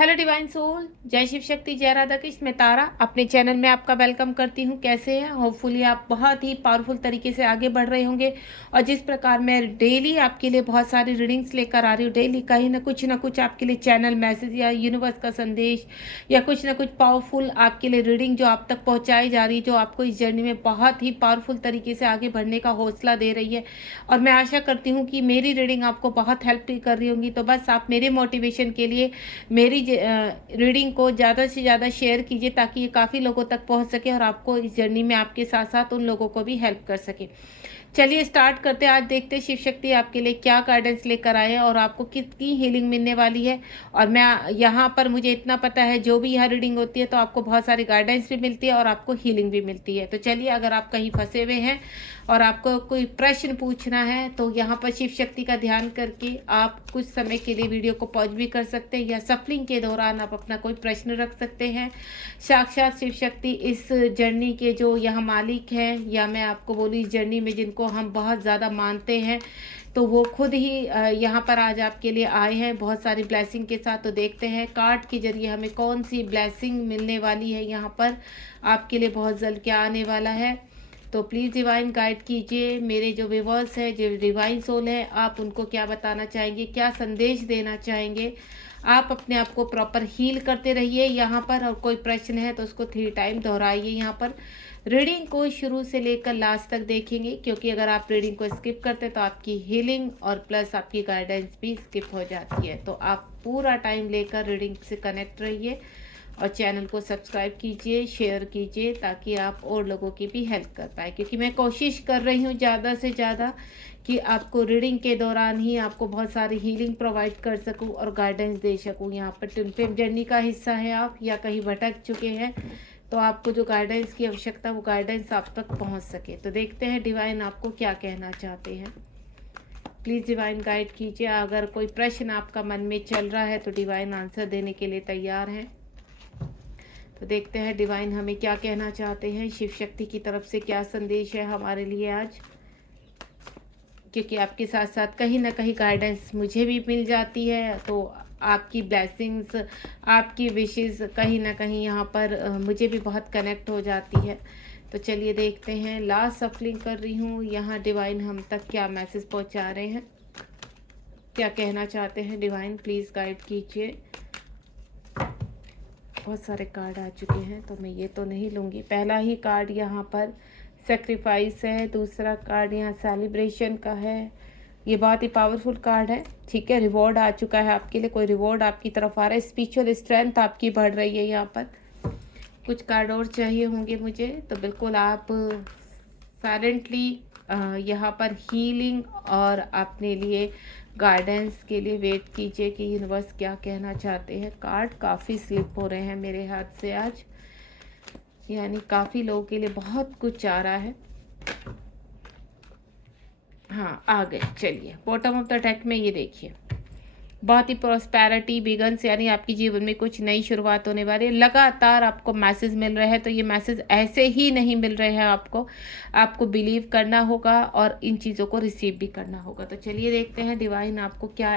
Hello divine soul, जय शिव शक्ति, जय राधा कृष्ण। मैं तारा अपने चैनल में आपका वेलकम करती हूँ। कैसे हैं? होपफुली आप बहुत ही पावरफुल तरीके से आगे बढ़ रहे होंगे। और जिस प्रकार मैं डेली आपके लिए बहुत सारी रीडिंग्स लेकर आ रही हूँ, डेली कहीं ना कुछ आपके लिए चैनल मैसेज या यूनिवर्स का संदेश या कुछ ना कुछ पावरफुल आपके लिए रीडिंग जो आप तक पहुँचाई जा रही है, जो आपको इस जर्नी में बहुत ही पावरफुल तरीके से आगे बढ़ने का हौसला दे रही है। और मैं आशा करती हूँ कि मेरी रीडिंग आपको बहुत हेल्प कर रही होंगी। तो बस आप मेरे मोटिवेशन के लिए मेरी रीडिंग को ज़्यादा से ज़्यादा शेयर कीजिए, ताकि ये काफ़ी लोगों तक पहुंच सके और आपको इस जर्नी में आपके साथ साथ उन लोगों को भी हेल्प कर सके। चलिए स्टार्ट करते हैं। आज देखते हैं शिव शक्ति आपके लिए क्या गाइडेंस लेकर आए हैं और आपको कितनी हीलिंग मिलने वाली है। और मैं यहाँ पर मुझे इतना पता है, जो भी यहाँ रीडिंग होती है तो आपको बहुत सारी गाइडेंस भी मिलती है और आपको हीलिंग भी मिलती है। तो चलिए, अगर आप कहीं फंसे हुए हैं और आपको कोई प्रश्न पूछना है तो यहाँ पर शिव शक्ति का ध्यान करके आप कुछ समय के लिए वीडियो को पॉज भी कर सकते हैं, या सफलिंग के दौरान आप अपना कोई प्रश्न रख सकते हैं। साक्षात शिव शक्ति इस जर्नी के जो यहाँ मालिक हैं, या मैं आपको बोलूँ इस जर्नी में जिनको हम बहुत ज़्यादा मानते हैं, तो वो खुद ही यहाँ पर आज आपके लिए आए हैं बहुत सारी ब्लेसिंग के साथ। तो देखते हैं कार्ड के जरिए हमें कौन सी ब्लेसिंग मिलने वाली है। यहाँ पर आपके लिए बहुत जल्द क्या आने वाला है। तो प्लीज़ डिवाइन गाइड कीजिए। मेरे जो व्यूअर्स हैं, जो डिवाइन सोल है, आप उनको क्या बताना चाहेंगे, क्या संदेश देना चाहेंगे। आप अपने आप को प्रॉपर हील करते रहिए यहाँ पर, और कोई प्रश्न है तो उसको 3 टाइम दोहराइए। यहाँ पर रीडिंग को शुरू से लेकर लास्ट तक देखेंगे, क्योंकि अगर आप रीडिंग को स्किप करते तो आपकी हीलिंग और प्लस आपकी गाइडेंस भी स्किप हो जाती है। तो आप पूरा टाइम लेकर रीडिंग से कनेक्ट रहिए और चैनल को सब्सक्राइब कीजिए, शेयर कीजिए, ताकि आप और लोगों की भी हेल्प कर पाए। क्योंकि मैं कोशिश कर रही हूँ ज़्यादा से ज़्यादा कि आपको रीडिंग के दौरान ही आपको बहुत सारी हीलिंग प्रोवाइड कर सकूँ और गाइडेंस दे सकूँ। यहाँ पर ट्विन फ्लेम जर्नी का हिस्सा है आप, या कहीं भटक चुके हैं, तो आपको जो गाइडेंस की आवश्यकता, वो गाइडेंस आप तक पहुँच सके। तो देखते हैं डिवाइन आपको क्या कहना चाहते हैं। प्लीज़ डिवाइन गाइड कीजिए। अगर कोई प्रश्न आपका मन में चल रहा है तो डिवाइन आंसर देने के लिए तैयार हैं। तो देखते हैं डिवाइन हमें क्या कहना चाहते हैं। शिव शक्ति की तरफ से क्या संदेश है हमारे लिए आज, क्योंकि आपके साथ साथ कहीं ना कहीं गाइडेंस मुझे भी मिल जाती है। तो आपकी ब्लेसिंग्स, आपकी विशेस कहीं ना कहीं यहाँ पर मुझे भी बहुत कनेक्ट हो जाती है। तो चलिए देखते हैं। लास्ट सफलिंग कर रही हूँ यहाँ। डिवाइन हम तक क्या मैसेज पहुँचा रहे हैं, क्या कहना चाहते हैं डिवाइन, प्लीज़ गाइड कीजिए। बहुत सारे कार्ड आ चुके हैं तो मैं ये तो नहीं लूँगी। पहला ही कार्ड यहाँ पर सेक्रीफाइस है, दूसरा कार्ड यहाँ सेलिब्रेशन का है। ये बहुत ही पावरफुल कार्ड है, ठीक है। रिवॉर्ड आ चुका है आपके लिए, कोई रिवॉर्ड आपकी तरफ आ रहा है। स्पिरिचुअल स्ट्रेंथ आपकी बढ़ रही है। यहाँ पर कुछ कार्ड और चाहिए होंगे मुझे, तो बिल्कुल आप साइलेंटली यहाँ पर हीलिंग और अपने लिए गाइडेंस के लिए वेट कीजिए कि यूनिवर्स क्या कहना चाहते हैं। कार्ड काफ़ी स्लिप हो रहे हैं मेरे हाथ से आज, यानी काफ़ी लोगों के लिए बहुत कुछ आ रहा है। हाँ, आ गए। चलिए, बॉटम ऑफ द डेक में ये देखिए, बहुत ही प्रॉस्पेरिटी बिगन्स, यानी आपकी जीवन में कुछ नई शुरुआत होने वाली है। लगातार आपको मैसेज मिल रहे हैं, तो ये मैसेज ऐसे ही नहीं मिल रहे हैं आपको बिलीव करना होगा और इन चीज़ों को रिसीव भी करना होगा। तो चलिए देखते हैं डिवाइन आपको क्या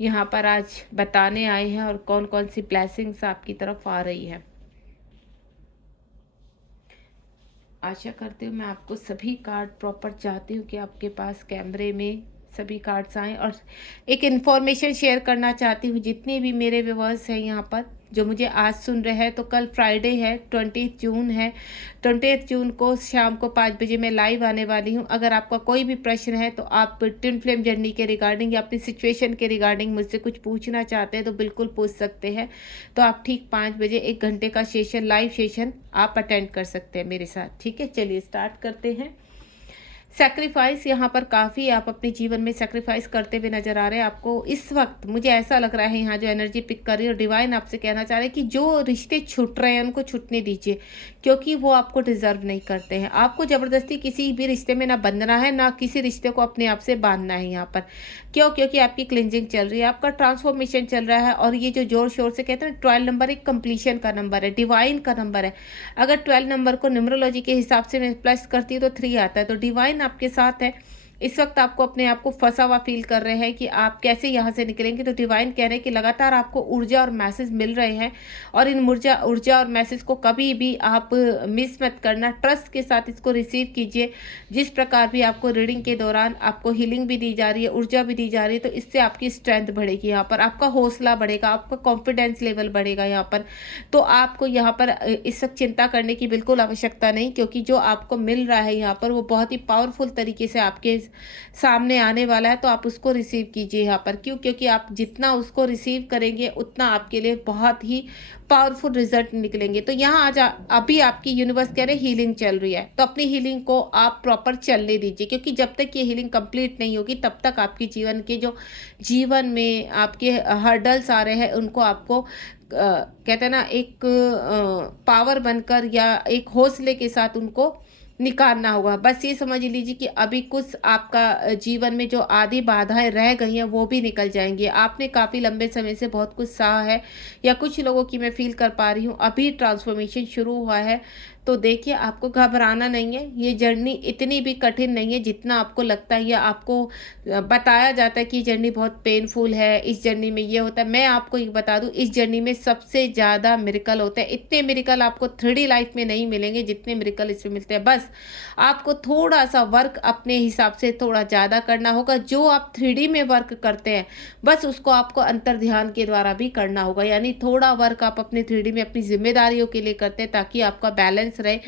यहाँ पर आज बताने आए हैं और कौन कौन सी ब्लेसिंग्स आपकी तरफ आ रही है। आशा करती हूँ मैं आपको सभी कार्ड प्रॉपर चाहती हूँ कि आपके पास कैमरे में सभी कार्ड्स आएँ। और एक इन्फॉर्मेशन शेयर करना चाहती हूँ, जितने भी मेरे व्यूअर्स हैं यहाँ पर जो मुझे आज सुन रहे हैं, तो कल फ्राइडे है, 20 जून है। 20 जून को शाम को 5 बजे मैं लाइव आने वाली हूँ। अगर आपका कोई भी प्रश्न है तो आप ट्विन फ्लेम जर्नी के रिगार्डिंग या अपनी सिचुएशन के रिगार्डिंग मुझसे कुछ पूछना चाहते हैं तो बिल्कुल पूछ सकते हैं। तो आप ठीक 5 बजे 1 घंटे का सेशन, लाइव सेशन आप अटेंड कर सकते हैं मेरे साथ, ठीक है। चलिए स्टार्ट करते हैं। सेक्रीफाइस, यहाँ पर काफ़ी आप अपने जीवन में सेक्रीफाइस करते हुए नजर आ रहे हैं। आपको इस वक्त मुझे ऐसा लग रहा है, यहाँ जो एनर्जी पिक कर रही है और डिवाइन आपसे कहना चाह रहे हैं कि जो रिश्ते छूट रहे हैं उनको छूटने दीजिए, क्योंकि वो आपको डिजर्व नहीं करते हैं। आपको ज़बरदस्ती किसी भी रिश्ते में ना बंधना है, ना किसी रिश्ते को अपने आप से बांधना है यहाँ पर। क्यों? क्योंकि आपकी क्लिनजिंग चल रही है, आपका ट्रांसफॉर्मेशन चल रहा है। और ये जो जोर शोर से कहते हैं 12 नंबर एक कंप्लीशन का नंबर है, डिवाइन का नंबर है। अगर 12 नंबर को न्यूमरोलॉजी के हिसाब से मैं प्लस करती हूँ तो 3 आता है। तो डिवाइन आपके साथ है, इस वक्त आपको अपने आप को फंसा हुआ फील कर रहे हैं कि आप कैसे यहाँ से निकलेंगे। तो डिवाइन कह रहे हैं कि लगातार आपको ऊर्जा और मैसेज मिल रहे हैं, और इन ऊर्जा ऊर्जा और मैसेज को कभी भी आप मिस मत करना। ट्रस्ट के साथ इसको रिसीव कीजिए। जिस प्रकार भी आपको रीडिंग के दौरान आपको हीलिंग भी दी जा रही है, ऊर्जा भी दी जा रही है, तो इससे आपकी स्ट्रेंथ बढ़ेगी, यहाँ पर आपका हौसला बढ़ेगा, आपका कॉन्फिडेंस लेवल बढ़ेगा यहाँ पर। तो आपको यहाँ पर इस वक्त चिंता करने की बिल्कुल आवश्यकता नहीं, क्योंकि जो आपको मिल रहा है यहाँ पर वो बहुत ही पावरफुल तरीके से आपके सामने आने वाला है। तो आप उसको रिसीव कीजिए यहाँ पर। क्यों? क्योंकि आप जितना उसको रिसीव करेंगे उतना आपके लिए बहुत ही पावरफुल रिजल्ट निकलेंगे। तो यहाँ आज अभी आपकी यूनिवर्स कह रहे हीलिंग चल रही है, तो अपनी हीलिंग को आप प्रॉपर चलने दीजिए, क्योंकि जब तक ये हीलिंग कंप्लीट नहीं होगी तब तक आपके जीवन में आपके हर्डल्स आ रहे हैं उनको आपको कहते हैं ना एक पावर बनकर या एक हौसले के साथ उनको निकालना होगा। बस ये समझ लीजिए कि अभी कुछ आपका जीवन में जो आधी बाधाएं रह गई हैं वो भी निकल जाएंगी। आपने काफ़ी लंबे समय से बहुत कुछ सहा है, या कुछ लोगों की मैं फील कर पा रही हूँ अभी ट्रांसफॉर्मेशन शुरू हुआ है। तो देखिए, आपको घबराना नहीं है। ये जर्नी इतनी भी कठिन नहीं है जितना आपको लगता है, या आपको बताया जाता है कि जर्नी बहुत पेनफुल है, इस जर्नी में ये होता है। मैं आपको एक बता दूं, इस जर्नी में सबसे ज़्यादा मिरेकल होते हैं। इतने मिरेकल आपको 3D लाइफ में नहीं मिलेंगे जितने मिरेकल इसमें मिलते हैं। बस आपको थोड़ा सा वर्क अपने हिसाब से थोड़ा ज़्यादा करना होगा। जो आप 3D में वर्क करते हैं बस उसको आपको अंतर ध्यान के द्वारा भी करना होगा। यानी थोड़ा वर्क आप अपने 3D में अपनी जिम्मेदारियों के लिए करते हैं ताकि आपका बैलेंस रहे।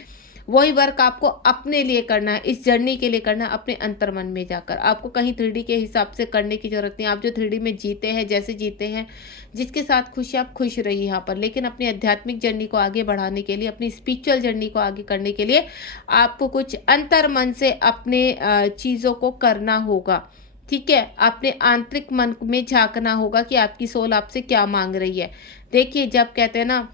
वही वर्क आपको अपने लिए करना है, इस जर्नी के लिए करना है, अपने अंतर्मन में जाकर। आपको कहीं 3D के हिसाब से करने की जरूरत नहीं। आप जो 3D में जीते हैं, जैसे जीते हैं, जिसके साथ खुश है, आप खुश रहिए यहाँ पर। लेकिन अपनी आध्यात्मिक जर्नी को आगे बढ़ाने के लिए, अपनी स्पिरिचुअल जर्नी को आगे करने के लिए आपको कुछ अंतर्मन से अपने चीज़ों को करना होगा। ठीक है, अपने आंतरिक मन में झांकना होगा कि आपकी सोल आपसे क्या मांग रही है। देखिए, जब कहते हैं ना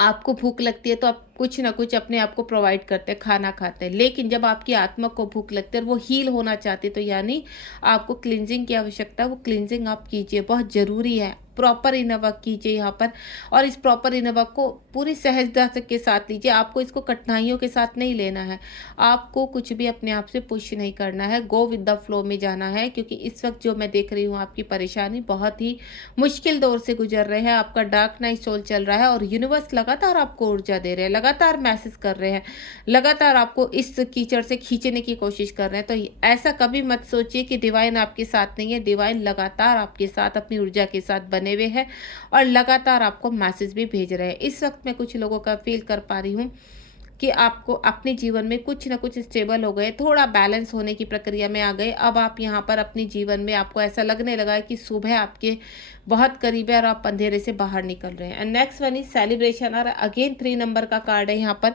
आपको भूख लगती है तो आप कुछ ना कुछ अपने आप को प्रोवाइड करते हैं, खाना खाते हैं। लेकिन जब आपकी आत्मा को भूख लगती है और वो हील होना चाहती है, तो यानी आपको क्लिनजिंग की आवश्यकता है। वो क्लिनजिंग आप कीजिए, बहुत ज़रूरी है। प्रॉपर इनर वर्क कीजिए यहाँ पर, और इस प्रॉपर इनर वर्क को पूरी सहजता के साथ लीजिए। आपको इसको कठिनाइयों के साथ नहीं लेना है। आपको कुछ भी अपने आप से पुश नहीं करना है, गो विद द फ्लो में जाना है। क्योंकि इस वक्त जो मैं देख रही हूँ आपकी परेशानी बहुत ही मुश्किल दौर से गुजर रहे हैं। आपका डार्क नाइट सोल चल रहा है और यूनिवर्स लगातार आपको ऊर्जा दे रहे हैं, लगातार मैसेज कर रहे हैं, लगातार आपको इस कीचड़ से खींचने की कोशिश कर रहे हैं। तो ऐसा कभी मत सोचिए कि डिवाइन आपके साथ नहीं है। डिवाइन लगातार आपके साथ अपनी ऊर्जा के साथ बने हुए हैं और लगातार आपको मैसेज भी भेज रहे हैं। इस वक्त मैं कुछ लोगों का फील कर पा रही हूँ कि आपको अपने जीवन में कुछ ना कुछ स्टेबल हो गए, थोड़ा बैलेंस होने की प्रक्रिया में आ गए। अब आप यहाँ पर अपने जीवन में आपको ऐसा लगने लगा है कि सुबह आपके बहुत करीब है और आप अंधेरे से बाहर निकल रहे हैं। And next one is celebration आ रहा है। अगेन 3 नंबर का कार्ड है यहाँ पर।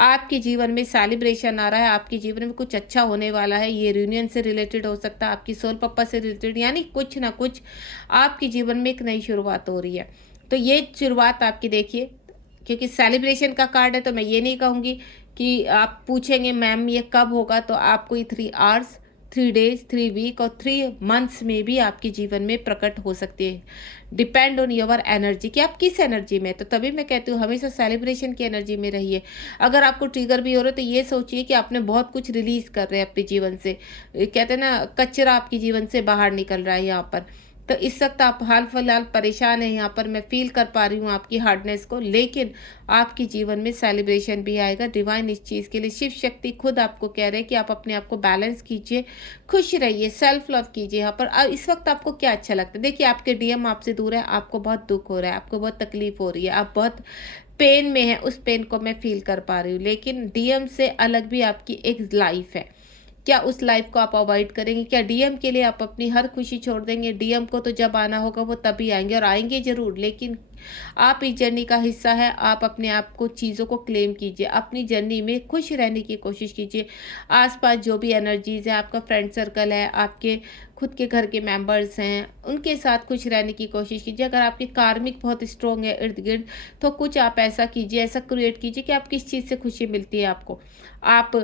आपके जीवन में सेलिब्रेशन आ रहा है, आपके जीवन में कुछ अच्छा होने वाला है। ये यूनियन से रिलेटेड हो सकता है, आपकी सोल पर्पस से रिलेटेड, यानी कुछ ना कुछ आपके जीवन में एक नई शुरुआत हो रही है। तो ये शुरुआत आपकी देखिए, क्योंकि सेलिब्रेशन का कार्ड है तो मैं ये नहीं कहूँगी कि आप पूछेंगे मैम ये कब होगा, तो आपको ये 3 आवर्स, 3 डेज, 3 वीक और 3 मंथ्स में भी आपके जीवन में प्रकट हो सकती है। डिपेंड ऑन योर एनर्जी कि आप किस एनर्जी में। तो तभी मैं कहती हूँ हमेशा सेलिब्रेशन की एनर्जी में रहिए। अगर आपको ट्रिगर भी हो रहा है तो ये सोचिए कि आपने बहुत कुछ रिलीज कर रहे हैं अपने जीवन से। कहते हैं ना, कचरा आपके जीवन से बाहर निकल रहा है यहाँ पर। तो इस वक्त आप हाल फिलहाल परेशान हैं, यहाँ पर मैं फील कर पा रही हूँ आपकी हार्डनेस को। लेकिन आपके जीवन में सेलिब्रेशन भी आएगा। डिवाइन इस चीज़ के लिए, शिव शक्ति खुद आपको कह रहे हैं कि आप अपने आप को बैलेंस कीजिए, खुश रहिए, सेल्फ लव कीजिए यहाँ पर। अब इस वक्त आपको क्या अच्छा लगता है? देखिए, आपके डीएम आपसे दूर है, आपको बहुत दुख हो रहा है, आपको बहुत तकलीफ हो रही है, आप बहुत पेन में है। उस पेन को मैं फील कर पा रही हूँ। लेकिन डीएम से अलग भी आपकी एक लाइफ है। क्या उस लाइफ को आप अवॉइड करेंगे? क्या डीएम के लिए आप अपनी हर खुशी छोड़ देंगे? डीएम को तो जब आना होगा वो तभी आएंगे, और आएंगे ज़रूर। लेकिन आप इस जर्नी का हिस्सा है। आप अपने आप को, चीज़ों को क्लेम कीजिए, अपनी जर्नी में खुश रहने की कोशिश कीजिए। आसपास जो भी एनर्जीज़ है, आपका फ्रेंड सर्कल है, आपके खुद के घर के मेंबर्स हैं, उनके साथ खुश रहने की कोशिश कीजिए। अगर आपके कार्मिक बहुत स्ट्रॉन्ग है इर्द गिर्द, तो कुछ आप ऐसा कीजिए, ऐसा क्रिएट कीजिए कि आप किस चीज़ से खुशी मिलती है आपको। आप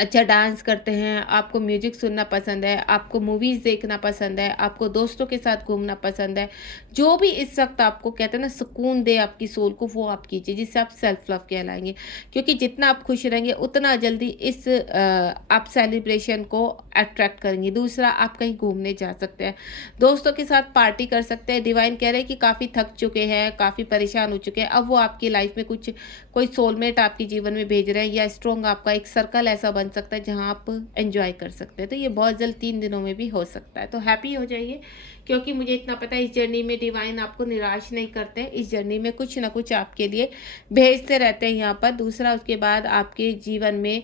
अच्छा डांस करते हैं, आपको म्यूजिक सुनना पसंद है, आपको मूवीज़ देखना पसंद है, आपको दोस्तों के साथ घूमना पसंद है, जो भी इस वक़्त आपको कहते हैं ना सुकून दे आपकी सोल को, वो आप कीजिए, जिससे आप सेल्फ लव कहलाएँगे। क्योंकि जितना आप खुश रहेंगे उतना जल्दी इस आप सेलिब्रेशन को अट्रैक्ट करेंगे। दूसरा, आप कहीं घूमने जा सकते हैं, दोस्तों के साथ पार्टी कर सकते हैं। डिवाइन कह रहे हैं कि काफ़ी थक चुके हैं, काफ़ी परेशान हो चुके हैं, अब वो आपकी लाइफ़ में कुछ कोई सोलमेट आपके जीवन में भेज रहे हैं, या स्ट्रॉन्ग आपका एक सर्कल ऐसा बन सकता है जहां आप एंजॉय कर सकते हैं। तो ये बहुत जल्द 3 दिनों में भी हो सकता है, तो हैप्पी हो जाइए। क्योंकि मुझे इतना पता है इस जर्नी में डिवाइन आपको निराश नहीं करते हैं, इस जर्नी में कुछ ना कुछ आपके लिए भेजते रहते हैं यहाँ पर। दूसरा, उसके बाद आपके जीवन में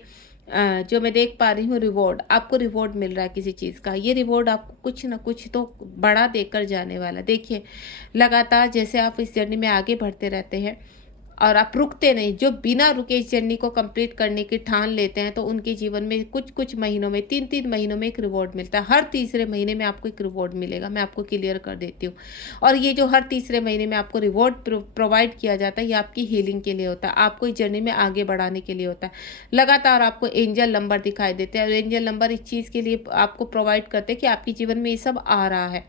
जो मैं देख पा रही हूँ रिवॉर्ड, आपको रिवॉर्ड मिल रहा है किसी चीज़ का। ये रिवॉर्ड आपको कुछ ना कुछ तो बड़ा देकर जाने वाला है। देखिए, लगातार जैसे आप इस जर्नी में आगे बढ़ते रहते हैं और आप रुकते नहीं, जो बिना रुके इस जर्नी को कंप्लीट करने की ठान लेते हैं, तो उनके जीवन में कुछ-कुछ महीनों में 3-3 महीनों में एक रिवॉर्ड मिलता है। हर तीसरे महीने में आपको एक रिवॉर्ड मिलेगा, मैं आपको क्लियर कर देती हूँ। और ये जो हर तीसरे महीने में आपको रिवॉर्ड प्रोवाइड किया जाता है, ये आपकी हीलिंग के लिए होता है, आपको इस जर्नी में आगे बढ़ाने के लिए होता है। लगातार आपको एंजल नंबर दिखाई देते हैं, और एंजल नंबर इस चीज़ के लिए आपको प्रोवाइड करते हैं कि आपके जीवन में ये सब आ रहा है।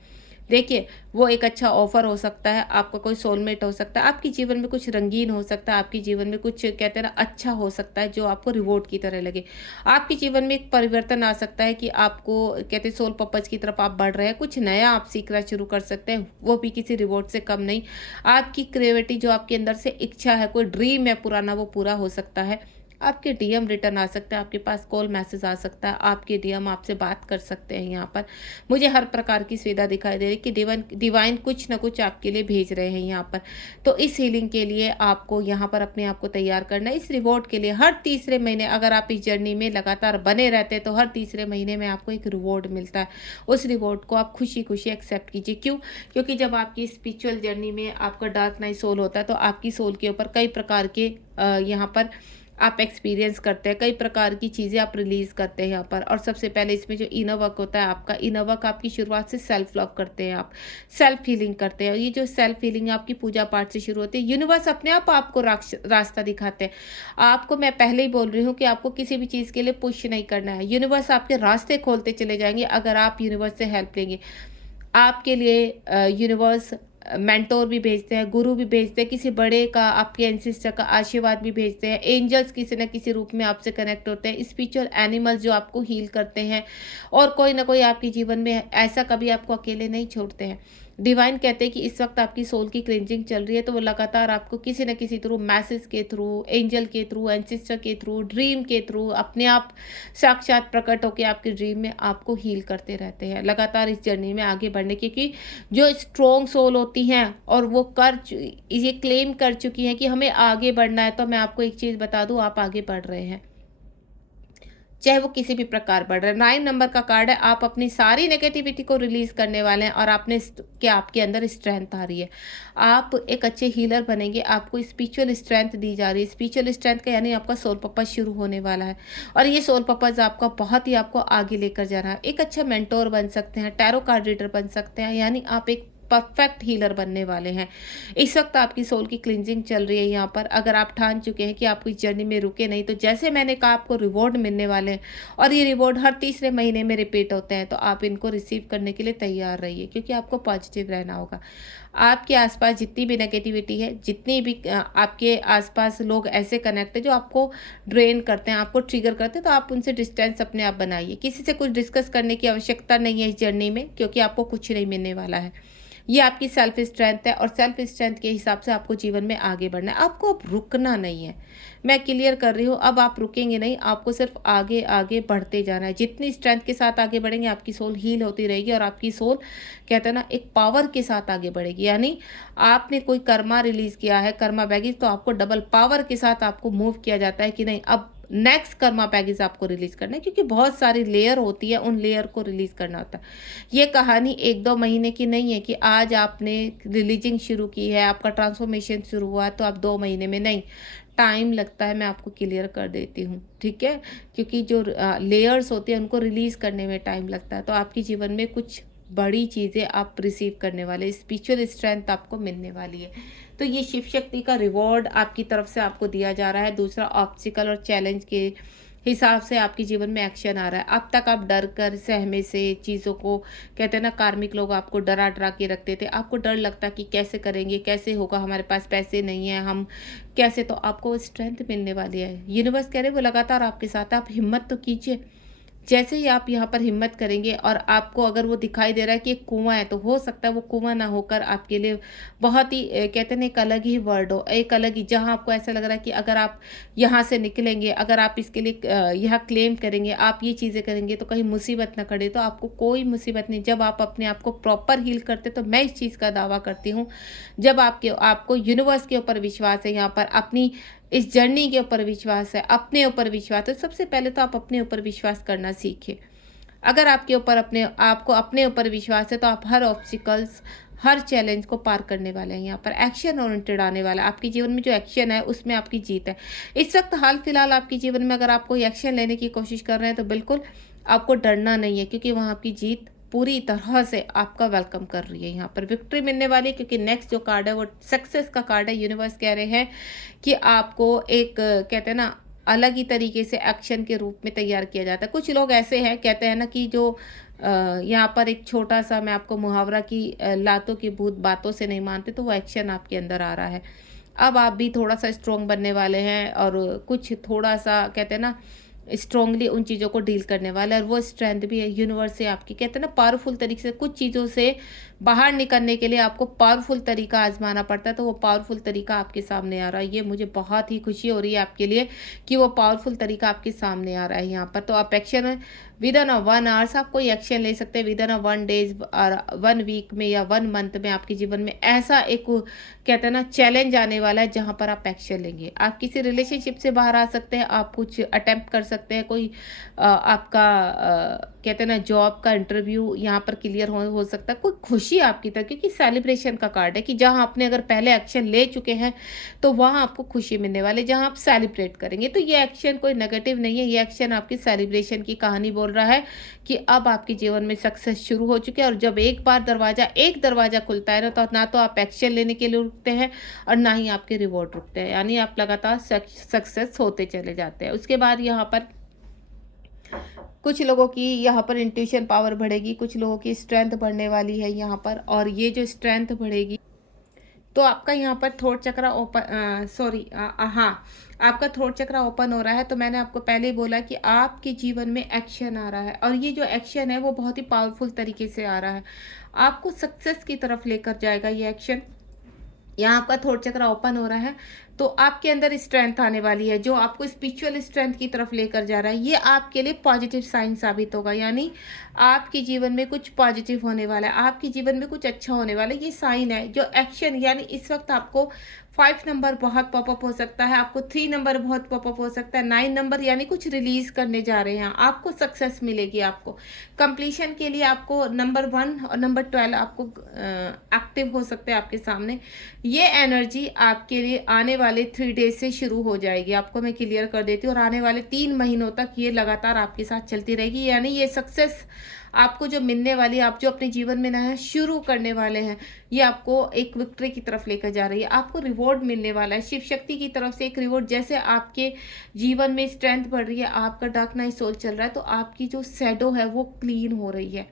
देखिए, वो एक अच्छा ऑफ़र हो सकता है, आपका कोई सोलमेट हो सकता है, आपके जीवन में कुछ रंगीन हो सकता है, आपके जीवन में कुछ कहते हैं ना अच्छा हो सकता है जो आपको रिवॉर्ड की तरह लगे। आपके जीवन में एक परिवर्तन आ सकता है कि आपको कहते हैं सोल पर्पज़ की तरफ आप बढ़ रहे हैं, कुछ नया आप सीखना शुरू कर सकते हैं, वो भी किसी रिवॉर्ड से कम नहीं। आपकी क्रिएटिविटी जो आपके अंदर से इच्छा है, कोई ड्रीम है पुराना, वो पूरा हो सकता है। आपके डीएम रिटर्न आ सकता है, आपके पास कॉल मैसेज आ सकता है, आपके डीएम आपसे बात कर सकते हैं यहाँ पर। मुझे हर प्रकार की सुविधा दिखाई दे रही है कि डिवाइन कुछ ना कुछ आपके लिए भेज रहे हैं यहाँ पर। तो इस हीलिंग के लिए आपको यहाँ पर अपने आप को तैयार करना है। इस रिवॉर्ड के लिए हर तीसरे महीने अगर आप इस जर्नी में लगातार बने रहते हैं, तो हर तीसरे महीने में आपको एक रिवॉर्ड मिलता है। उस रिवॉर्ड को आप खुशी-खुशी एक्सेप्ट कीजिए। क्यों? क्योंकि जब आपकी स्पिरिचुअल जर्नी में आपका डार्क नाइट सोल होता है, तो आपकी सोल के ऊपर कई प्रकार के यहाँ पर आप एक्सपीरियंस करते हैं, कई प्रकार की चीज़ें आप रिलीज़ करते हैं यहाँ पर। और सबसे पहले इसमें जो इनर वर्क होता है आपका, इनर वर्क आपकी शुरुआत से सेल्फ लव करते हैं आप, सेल्फ हीलिंग करते हैं। और ये जो सेल्फ हीलिंग आपकी पूजा पाठ से शुरू होती है, यूनिवर्स अपने आप आपको रास्ता दिखाते हैं। आपको मैं पहले ही बोल रही हूँ कि आपको किसी भी चीज़ के लिए पुश नहीं करना है, यूनिवर्स आपके रास्ते खोलते चले जाएंगे अगर आप यूनिवर्स से हेल्प लेंगे। आपके लिए यूनिवर्स मेंटोर भी भेजते हैं, गुरु भी भेजते हैं, किसी बड़े का, आपके एंसेस्टर का आशीर्वाद भी भेजते हैं, एंजल्स किसी न किसी रूप में आपसे कनेक्ट होते हैं, स्पिरिचुअल एनिमल्स जो आपको हील करते हैं, और कोई ना कोई आपके जीवन में ऐसा कभी आपको अकेले नहीं छोड़ते हैं। डिवाइन कहते हैं कि इस वक्त आपकी सोल की क्लिनजिंग चल रही है, तो वो लगातार आपको किसी न किसी थ्रू, मैसेज के थ्रू, एंजल के थ्रू, एंसेस्टर के थ्रू, ड्रीम के थ्रू, अपने आप साक्षात प्रकट होकर आपके ड्रीम में आपको हील करते रहते हैं लगातार इस जर्नी में आगे बढ़ने की। क्योंकि जो स्ट्रॉन्ग सोल होती हैं और वो ये क्लेम कर चुकी हैं कि हमें आगे बढ़ना है, तो मैं आपको एक चीज़ बता दूं, आप आगे बढ़ रहे हैं, चाहे वो किसी भी प्रकार बढ़ रहा है। 9 नंबर का कार्ड है, आप अपनी सारी नेगेटिविटी को रिलीज़ करने वाले हैं, और क्या आपके अंदर स्ट्रेंथ आ रही है। आप एक अच्छे हीलर बनेंगे, आपको स्पिरिचुअल स्ट्रेंथ दी जा रही है। स्पिरिचुअल स्ट्रेंथ का यानी आपका सोल पर्पस शुरू होने वाला है, और ये सोल पर्पस आपका बहुत ही आपको आगे लेकर जाना है। एक अच्छा मेंटोर बन सकते हैं, टैरो कार्ड रीडर बन सकते हैं, यानी आप एक परफेक्ट हीलर बनने वाले हैं। इस वक्त आपकी सोल की क्लिनजिंग चल रही है यहाँ पर। अगर आप ठान चुके हैं कि आप इस जर्नी में रुके नहीं, तो जैसे मैंने कहा आपको रिवॉर्ड मिलने वाले हैं, और ये रिवॉर्ड हर तीसरे महीने में रिपीट होते हैं, तो आप इनको रिसीव करने के लिए तैयार रहिए, क्योंकि आपको पॉजिटिव रहना होगा। आपके आसपास जितनी भी नेगेटिविटी है, जितनी भी आपके आसपास लोग ऐसे कनेक्ट है जो आपको ड्रेन करते हैं, आपको ट्रिगर करते हैं, तो आप उनसे डिस्टेंस अपने आप बनाइए। किसी से कुछ डिस्कस करने की आवश्यकता नहीं है इस जर्नी में, क्योंकि आपको कुछ नहीं मिलने वाला है। ये आपकी सेल्फ स्ट्रेंथ है, और सेल्फ स्ट्रेंथ के हिसाब से आपको जीवन में आगे बढ़ना है। आपको अब रुकना नहीं है, मैं क्लियर कर रही हूँ, अब आप रुकेंगे नहीं, आपको सिर्फ आगे आगे बढ़ते जाना है। जितनी स्ट्रेंथ के साथ आगे बढ़ेंगे, आपकी सोल हील होती रहेगी, और आपकी सोल कहते हैं ना एक पावर के साथ आगे बढ़ेगी। यानी आपने कोई कर्मा रिलीज किया है, कर्मा बैगेज, तो आपको डबल पावर के साथ आपको मूव किया जाता है कि नहीं, अब नेक्स्ट कर्मा पैकेज आपको रिलीज करना है, क्योंकि बहुत सारी लेयर होती है, उन लेयर को रिलीज करना होता है। ये कहानी 1-2 महीने की नहीं है कि आज आपने रिलीजिंग शुरू की है, आपका ट्रांसफॉर्मेशन शुरू हुआ तो आप 2 महीने में नहीं, टाइम लगता है, मैं आपको क्लियर कर देती हूँ, ठीक है। क्योंकि जो लेयर्स होती है उनको रिलीज करने में टाइम लगता है। तो आपके जीवन में कुछ बड़ी चीज़ें आप रिसीव करने वाले, स्पिरिचुअल स्ट्रेंथ आपको मिलने वाली है। तो ये शिव शक्ति का रिवॉर्ड आपकी तरफ से आपको दिया जा रहा है। दूसरा, ऑब्स्टिकल और चैलेंज के हिसाब से आपके जीवन में एक्शन आ रहा है। अब तक आप डर कर, सहमे से चीज़ों को, कहते हैं ना, कार्मिक लोग आपको डरा-डरा के रखते थे। आपको डर लगता कि कैसे करेंगे, कैसे होगा, हमारे पास पैसे नहीं हैं, हम कैसे, तो आपको स्ट्रेंथ मिलने वाली है। यूनिवर्स कह रहे हैं वो लगातार आपके साथ है, आप हिम्मत तो कीजिए। जैसे ही आप यहाँ पर हिम्मत करेंगे और आपको अगर वो दिखाई दे रहा है कि एक कुआँ है, तो हो सकता है वो कुआँ ना होकर आपके लिए बहुत ही कहते हैं ना, एक अलग ही वर्ल्ड हो, एक अलग ही, जहाँ आपको ऐसा लग रहा है कि अगर आप यहाँ से निकलेंगे, अगर आप इसके लिए यह क्लेम करेंगे, आप ये चीज़ें करेंगे तो कहीं मुसीबत ना खड़े, तो आपको कोई मुसीबत नहीं। जब आप अपने आप को प्रॉपर हील करते, तो मैं इस चीज़ का दावा करती हूँ, जब आपको यूनिवर्स के ऊपर विश्वास है, यहाँ पर अपनी इस जर्नी के ऊपर विश्वास है, अपने ऊपर विश्वास है, सबसे पहले तो आप अपने ऊपर विश्वास करना सीखिए। अगर आपके ऊपर आपको अपने ऊपर विश्वास है, तो आप हर ऑब्स्टिकल्स, हर चैलेंज को पार करने वाले हैं। यहाँ पर एक्शन ओरिएंटेड आने वाला है। आपके जीवन में जो एक्शन है, उसमें आपकी जीत है। इस वक्त हाल-फिलहाल आपके जीवन में अगर आप कोई एक्शन लेने की कोशिश कर रहे हैं, तो बिल्कुल आपको डरना नहीं है, क्योंकि वहाँ आपकी जीत पूरी तरह से आपका वेलकम कर रही है। यहाँ पर विक्ट्री मिलने वाली है, क्योंकि नेक्स्ट जो कार्ड है वो सक्सेस का कार्ड है। यूनिवर्स कह रहे हैं कि आपको एक कहते हैं ना, अलग ही तरीके से एक्शन के रूप में तैयार किया जाता है। कुछ लोग ऐसे हैं, कहते हैं ना, कि जो यहाँ पर एक छोटा-सा मैं आपको मुहावरा की लातों की भूत बातों से नहीं मानते, तो वो एक्शन आपके अंदर आ रहा है। अब आप भी थोड़ा-सा स्ट्रॉन्ग बनने वाले हैं और कुछ थोड़ा-सा, कहते हैं ना, स्ट्रॉन्गली उन चीज़ों को डील करने वाला है, और वो स्ट्रेंथ भी है यूनिवर्स से आपकी, कहते हैं ना, पावरफुल तरीके से कुछ चीज़ों से बाहर निकलने के लिए आपको पावरफुल तरीका आजमाना पड़ता है, तो वो पावरफुल तरीका आपके सामने आ रहा है। ये मुझे बहुत ही खुशी हो रही है आपके लिए कि वो पावरफुल तरीका आपके सामने आ रहा है यहाँ पर। तो आप एक्शन विद इन 1 आवर्स आप कोई एक्शन ले सकते हैं, विद इन 1 डेज और 1 वीक में या 1 मंथ में आपके जीवन में ऐसा एक, कहते हैं ना, चैलेंज आने वाला है, जहाँ पर आप एक्शन लेंगे। आप किसी रिलेशनशिप से बाहर आ सकते हैं, आप कुछ अटेम्प्ट कर सकते हैं, कोई आपका कहते हैं ना, जॉब का इंटरव्यू यहाँ पर क्लियर हो सकता है, कोई खुशी आपकी तरफ, क्योंकि सेलिब्रेशन का कार्ड है कि जहाँ आपने अगर पहले एक्शन ले चुके हैं, तो वहाँ आपको खुशी मिलने वाली है, जहाँ आप सेलिब्रेट करेंगे। तो ये एक्शन कोई नेगेटिव नहीं है, ये एक्शन आपकी सेलिब्रेशन की कहानी बोल रहा है कि अब आपके जीवन में सक्सेस शुरू हो चुकी है। और जब एक दरवाज़ा खुलता है ना, तो ना तो आप एक्शन लेने के लिए रुकते हैं और ना ही आपके रिवॉर्ड रुकते हैं, यानी आप लगातार सक्सेस होते चले जाते हैं। उसके बाद यहाँ पर कुछ लोगों की यहाँ पर इंट्यूशन पावर बढ़ेगी, कुछ लोगों की स्ट्रेंथ बढ़ने वाली है यहाँ पर, और ये जो स्ट्रेंथ बढ़ेगी, तो आपका यहाँ पर थ्रोट चक्रा ओपन, सॉरी, हाँ, आपका थ्रोट चक्रा ओपन हो रहा है। तो मैंने आपको पहले ही बोला कि आपके जीवन में एक्शन आ रहा है, और ये जो एक्शन है वो बहुत ही पावरफुल तरीके से आ रहा है, आपको सक्सेस की तरफ लेकर जाएगा ये एक्शन। यहाँ आपका थ्रोट चक्रा ओपन हो रहा है, तो आपके अंदर स्ट्रेंथ आने वाली है, जो आपको स्पिरिचुअल स्ट्रेंथ की तरफ लेकर जा रहा है। ये आपके लिए पॉजिटिव साइन साबित होगा, यानी आपके जीवन में कुछ पॉजिटिव होने वाला है, आपके जीवन में कुछ अच्छा होने वाला है। ये साइन है जो एक्शन, यानी इस वक्त आपको 5 नंबर बहुत पॉपअप हो सकता है, आपको 3 नंबर बहुत पॉपअप हो सकता है, 9 नंबर, यानी कुछ रिलीज करने जा रहे हैं, आपको सक्सेस मिलेगी। आपको कंप्लीशन के लिए आपको नंबर 1 और नंबर 12 आपको एक्टिव हो सकते हैं आपके सामने। ये एनर्जी आपके लिए आने वाले 3 डेज से शुरू हो जाएगी, आपको मैं क्लियर कर देती हूँ, और आने वाले 3 महीनों तक ये लगातार आपके साथ चलती रहेगी। यानी ये सक्सेस आपको जो मिलने वाली है, आप जो अपने जीवन में नया शुरू करने वाले हैं, ये आपको एक विक्ट्री की तरफ लेकर जा रही है। आपको रिवॉर्ड मिलने वाला है शिव शक्ति की तरफ से, एक रिवॉर्ड। जैसे आपके जीवन में स्ट्रेंथ बढ़ रही है, आपका डार्क नाइट सोल चल रहा है, तो आपकी जो शैडो है वो क्लीन हो रही है,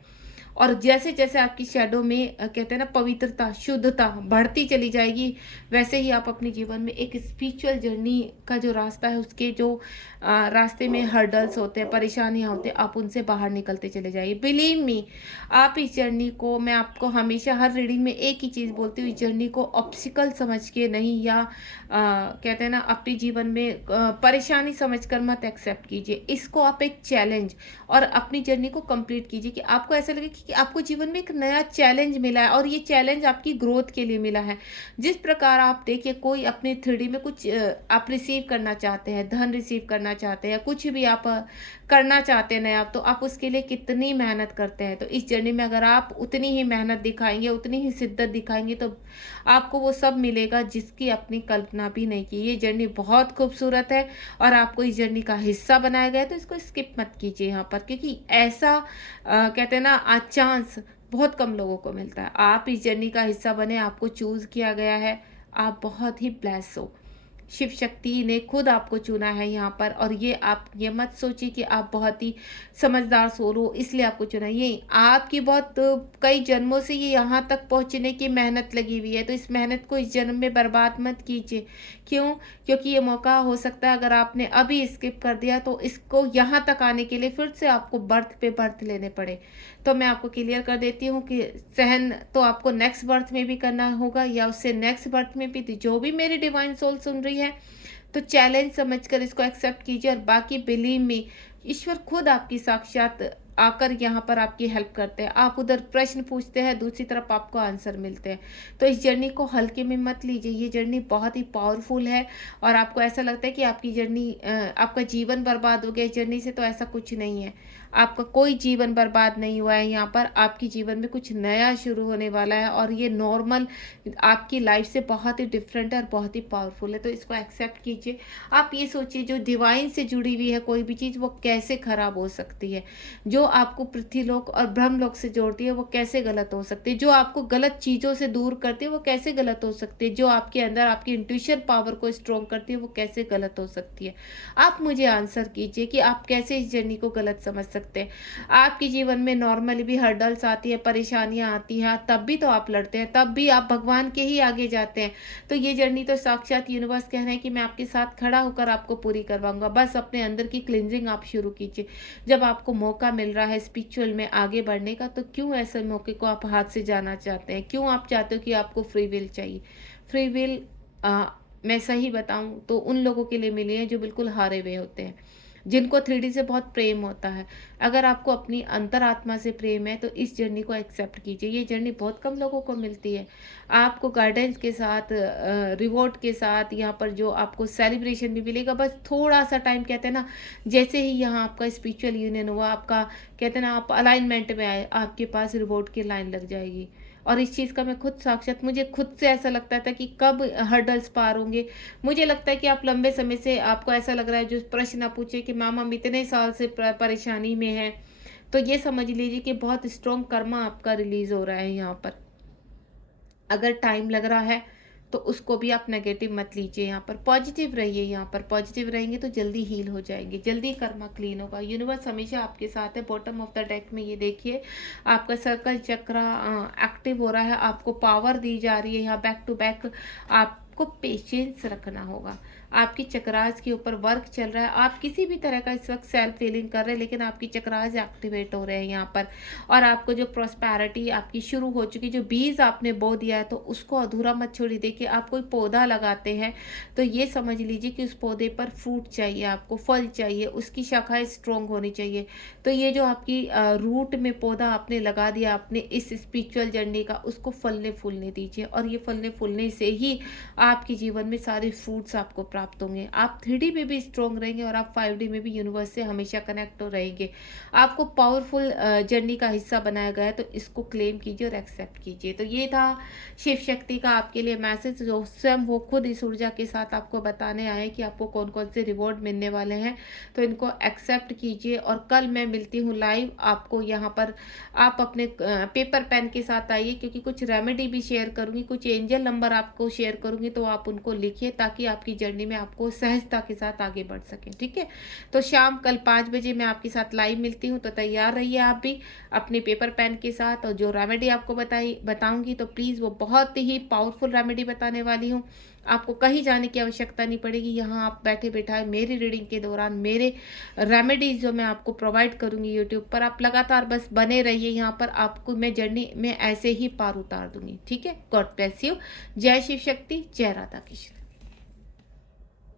और जैसे जैसे आपकी शैडो में कहते हैं ना, पवित्रता, शुद्धता बढ़ती चली जाएगी, वैसे ही आप अपने जीवन में एक स्पिरिचुअल जर्नी का जो रास्ता है, उसके जो रास्ते में हर्डल्स होते हैं, परेशानियां होते हैं, आप उनसे बाहर निकलते चले जाइए। बिलीव मी, आप इस जर्नी को, मैं आपको हमेशा हर रीडिंग में एक ही चीज़ बोलती हूँ, इस जर्नी को ऑब्स्टिकल समझ के नहीं, या कहते हैं ना, अपने जीवन में परेशानी समझकर मत एक्सेप्ट कीजिए, इसको आप एक चैलेंज और अपनी जर्नी को कंप्लीट कीजिए, कि आपको ऐसा लगे कि आपको जीवन में एक नया चैलेंज मिला है, और ये चैलेंज आपकी ग्रोथ के लिए मिला है। जिस प्रकार आप देखिए, कोई अपने 3D में कुछ आप रिसीव करना चाहते हैं, धन रिसीव करना चाहते हैं, कुछ भी आप करना चाहते हैं नया, तो आप उसके लिए कितनी मेहनत करते हैं। तो इस जर्नी में अगर आप उतनी ही मेहनत दिखाएंगे, उतनी ही शिद्दत दिखाएंगे, तो आपको वो सब मिलेगा जिसकी अपनी कल्पना भी नहीं की। ये जर्नी बहुत खूबसूरत है, और आपको इस जर्नी का हिस्सा बनाया गया है, तो इसको स्किप मत कीजिए यहाँ पर, क्योंकि ऐसा कहते हैं ना, चांस बहुत कम लोगों को मिलता है। आप इस जर्नी का हिस्सा बने, आपको चूज़ किया गया है, आप बहुत ही ब्लेस हो। शिव शक्ति ने खुद आपको चुना है यहाँ पर। और ये आप ये मत सोचिए कि आप बहुत ही समझदार सोल हो इसलिए आपको चुना है। ये आपकी बहुत कई जन्मों से ये यहाँ तक पहुँचने की मेहनत लगी हुई है, तो इस मेहनत को इस जन्म में बर्बाद मत कीजिए। क्यों? क्योंकि ये मौका हो सकता है अगर आपने अभी स्किप कर दिया तो इसको यहाँ तक आने के लिए फिर से आपको बर्थ पे बर्थ लेने पड़े। तो मैं आपको क्लियर कर देती हूँ कि सहन तो आपको नेक्स्ट बर्थ में भी करना होगा या उससे नेक्स्ट बर्थ में भी। तो जो भी मेरी डिवाइन सोल सुन रही है तो चैलेंज समझकर इसको एक्सेप्ट कीजिए। और बाकी बिलीव मी, ईश्वर खुद आपकी साक्षात आकर यहाँ पर आपकी हेल्प करते हैं। आप उधर प्रश्न पूछते हैं, दूसरी तरफ आपको आंसर मिलते हैं। तो इस जर्नी को हल्के में मत लीजिए, ये जर्नी बहुत ही पावरफुल है। और आपको ऐसा लगता है कि आपकी जर्नी आपका जीवन बर्बाद हो गया इस जर्नी से, तो ऐसा कुछ नहीं है। आपका कोई जीवन बर्बाद नहीं हुआ है यहाँ पर। आपके जीवन में कुछ नया शुरू होने वाला है और ये नॉर्मल आपकी लाइफ से बहुत ही डिफरेंट है और बहुत ही पावरफुल है। तो इसको एक्सेप्ट कीजिए। आप ये सोचिए, जो डिवाइन से जुड़ी हुई है कोई भी चीज़, वो कैसे खराब हो सकती है? जो आपको पृथ्वीलोक और ब्रह्मलोक से जोड़ती है वो कैसे गलत हो सकती है? जो आपको गलत चीज़ों से दूर करती है वो कैसे गलत हो सकती है? जो आपके अंदर आपकी इंट्यूशन पावर को स्ट्रॉन्ग करती है वो कैसे गलत हो सकती है? आप मुझे आंसर कीजिए कि आप कैसे इस जर्नी को गलत समझ सकते हैं। आपके जीवन में नॉर्मली भी हर्डल्स आती है, परेशानियां आती हैं, तब भी तो आप लड़ते हैं, तब भी आप भगवान के ही आगे जाते हैं। तो ये जर्नी तो साक्षात यूनिवर्स कह रहे हैं कि मैं आपके साथ खड़ा होकर आपको पूरी करवाऊंगा। बस अपने अंदर की क्लिनजिंग आप शुरू कीजिए। जब आपको मौका मिल रहा है स्पिरिचुअल में आगे बढ़ने का, तो क्यों ऐसे मौके को आप हाथ से जाना चाहते हैं? क्यों आप चाहते हो कि आपको फ्री विल चाहिए? फ्री विल मैं सही बताऊं तो उन लोगों के लिए मिली है जो बिल्कुल हारे हुए होते हैं, जिनको 3D से बहुत प्रेम होता है। अगर आपको अपनी अंतरात्मा से प्रेम है तो इस जर्नी को एक्सेप्ट कीजिए। ये जर्नी बहुत कम लोगों को मिलती है। आपको गाइडेंस के साथ, रिवॉर्ड के साथ यहाँ पर जो आपको सेलिब्रेशन भी मिलेगा। बस थोड़ा सा टाइम, कहते हैं ना, जैसे ही यहाँ आपका स्पिरिचुअल यूनियन हुआ, आपका कहते हैं ना आप अलाइनमेंट में आए, आपके पास रिवॉर्ड की लाइन लग जाएगी। और इस चीज़ का मैं खुद साक्षात, मुझे खुद से ऐसा लगता था कि कब हर्डल्स पार होंगे। मुझे लगता है कि आप लंबे समय से, आपको ऐसा लग रहा है, जो प्रश्न आप पूछे कि मैम हम इतने साल से परेशानी में हैं, तो ये समझ लीजिए कि बहुत स्ट्रॉन्ग कर्मा आपका रिलीज हो रहा है यहाँ पर। अगर टाइम लग रहा है तो उसको भी आप नेगेटिव मत लीजिए। यहाँ पर पॉजिटिव रहिए। यहाँ पर पॉजिटिव रहेंगे तो जल्दी हील हो जाएंगे, जल्दी कर्मा क्लीन होगा। यूनिवर्स हमेशा आपके साथ है। बॉटम ऑफ द डेक में ये देखिए, आपका सर्कल चक्र एक्टिव हो रहा है, आपको पावर दी जा रही है। यहाँ बैक टू बैक आपको पेशेंस रखना होगा। आपकी चक्रास के ऊपर वर्क चल रहा है। आप किसी भी तरह का इस वक्त सेल्फ फीलिंग कर रहे हैं, लेकिन आपकी चक्रास एक्टिवेट हो रहे हैं यहाँ पर। और आपको जो प्रॉस्पेरिटी आपकी शुरू हो चुकी, जो बीज आपने बो दिया है, तो उसको अधूरा मत छोड़िए। देखिए, आप कोई पौधा लगाते हैं तो ये समझ लीजिए कि उस पौधे पर फ्रूट चाहिए, आपको फल चाहिए, उसकी शाखाएं स्ट्रोंग होनी चाहिए। तो ये जो आपकी रूट में पौधा आपने लगा दिया आपने इस स्पिरिचुअल जर्नी का, उसको फलने फूलने दीजिए। और ये फलने फूलने से ही आपके जीवन में सारे फ्रूट्स आपको प्राप्त होंगे। आप 3D में भी स्ट्रॉन्ग रहेंगे और आप 5D में भी यूनिवर्स से हमेशा कनेक्ट हो रहेंगे। आपको पावरफुल जर्नी का हिस्सा बनाया गया है, तो इसको क्लेम कीजिए और एक्सेप्ट कीजिए। तो ये था शिव शक्ति का आपके लिए मैसेज, जो स्वयं वो खुद इस ऊर्जा के साथ आपको बताने आए कि आपको कौन कौन से रिवॉर्ड मिलने वाले हैं। तो इनको एक्सेप्ट कीजिए। और कल मैं मिलती हूँ लाइव आपको यहाँ पर। आप अपने पेपर पेन के साथ आइए, क्योंकि कुछ रेमेडी भी शेयर करूँगी, कुछ एंजल नंबर आपको शेयर करूँगी, तो आप उनको लिखिए ताकि आपकी जर्नी में आपको सहजता के साथ आगे बढ़ सकें। ठीक है, तो शाम कल 5 बजे मैं आपके साथ लाइव मिलती हूँ। तो तैयार रहिए आप भी अपने पेपर पेन के साथ। और जो रेमेडी आपको बताऊंगी तो प्लीज़ वो बहुत ही पावरफुल रेमेडी बताने वाली हूँ। आपको कहीं जाने की आवश्यकता नहीं पड़ेगी। यहाँ आप बैठे बैठाए मेरी रीडिंग के दौरान मेरे रेमेडीज जो मैं आपको प्रोवाइड करूँगी यूट्यूब पर, आप लगातार बस बने रहिए। यहाँ पर आपको मैं जर्नी में ऐसे ही पार उतार दूंगी। ठीक है, गॉड ब्लेस यू। जय शिव शक्ति, जय राधा कृष्ण।